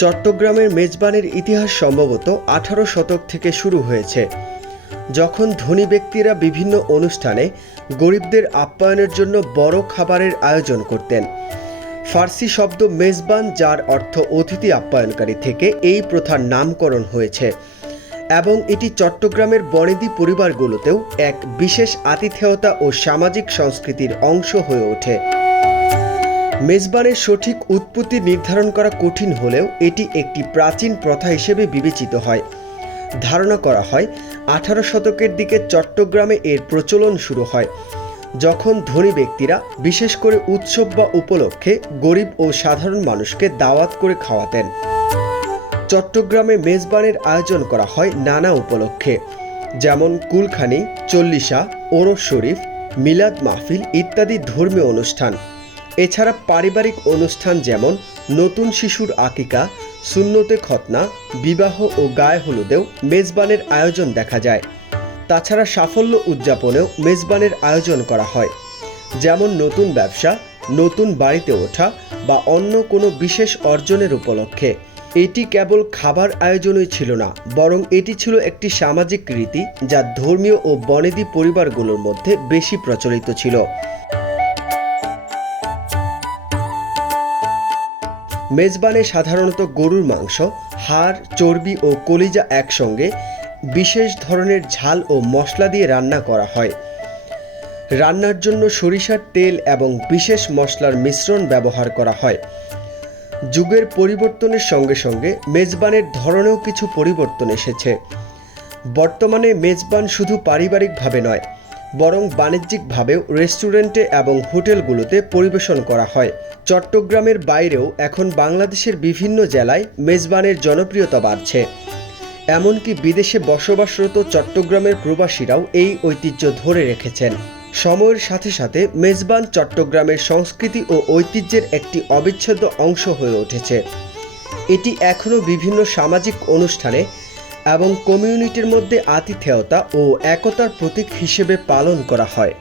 চট্টগ্রামের মেজবানের ইতিহাস সম্ভবত আঠারো শতক থেকে শুরু হয়েছে। যখন ধনী ব্যক্তিরা বিভিন্ন অনুষ্ঠানে গরিবদের আপ্যায়নের জন্য বড় খাবারের আয়োজন করতেন। ফার্সি শব্দ মেজবান, যার অর্থ অতিথি আপ্যায়নকারী থেকে এই প্রথার নামকরণ হয়েছে এবং এটি চট্টগ্রামের বনেদি পরিবারগুলোতেও এক বিশেষ আতিথেয়তা ও সামাজিক সংস্কৃতির অংশ হয়ে ওঠে। মেজবানের সঠিক উৎপত্তি নির্ধারণ করা কঠিন হলেও এটি একটি প্রাচীন প্রথা হিসেবে বিবেচিত হয়। ধারণা করা হয়, আঠারো শতকের দিকে চট্টগ্রামে এর প্রচলন শুরু হয়। যখন ধনী ব্যক্তিরা, বিশেষ করে উৎসব বা উপলক্ষে, গরিব ও সাধারণ মানুষকে দাওয়াত করে খাওয়াতেন। চট্টগ্রামে মেজবানের আয়োজন করা হয় নানা উপলক্ষে। যেমন কুলখানি, চল্লিশা ওরস শরীফ, মিলাদ মাহফিল ইত্যাদি ধর্মীয় অনুষ্ঠান। এছাড়া পারিবারিক অনুষ্ঠান যেমন নতুন শিশুর আকিকা, সুন্নতে খতনা বিবাহ ও গায়ে হলুদেও মেজবানের আয়োজন দেখা যায়। তাছাড়া সাফল্য উদযাপনেও মেজবানের আয়োজন করা হয়। যেমন নতুন ব্যবসা, নতুন বাড়িতে ওঠা বা অন্য কোনো বিশেষ অর্জনের উপলক্ষে। এটি কেবল খাবার আয়োজনই ছিল না, বরং এটি ছিল একটি সামাজিক রীতি যা ধর্মীয় ও বনেদি পরিবারগুলোর মধ্যে বেশি প্রচলিত ছিল। মেজবানে সাধারণত গরুর মাংস, হাড়, চর্বি ও কলিজা একসঙ্গে বিশেষ ধরনের ঝাল ও মশলা দিয়ে রান্না করা হয়। রান্নার জন্য সরিষার তেল এবং বিশেষ মশলার মিশ্রণ ব্যবহার করা হয়। যুগের পরিবর্তনের সঙ্গে সঙ্গে মেজবানের ধরনেও কিছু পরিবর্তন এসেছে। বর্তমানে মেজবান শুধু পারিবারিকভাবে নয় বরং বাণিজ্যিকভাবেও রেস্টুরেন্টে এবং হোটেলগুলোতে পরিবেশন করা হয়। চট্টগ্রামের বাইরেও এখন বাংলাদেশের বিভিন্ন জেলায় মেজবানের জনপ্রিয়তা বাড়ছে। এমনকি বিদেশে বসবাসরত চট্টগ্রামের প্রবাসীরাও এই ঐতিহ্য ধরে রেখেছেন। সময়ের সাথে সাথে মেজবান চট্টগ্রামের সংস্কৃতি ও ঐতিহ্যের একটি অবিচ্ছেদ্য অংশ হয়ে উঠেছে। এটি এখনও বিভিন্ন সামাজিক অনুষ্ঠানে এবং কমিউনিটির মধ্যে আতিথেয়তা ও একতার প্রতীক হিসেবে পালন করা হয়।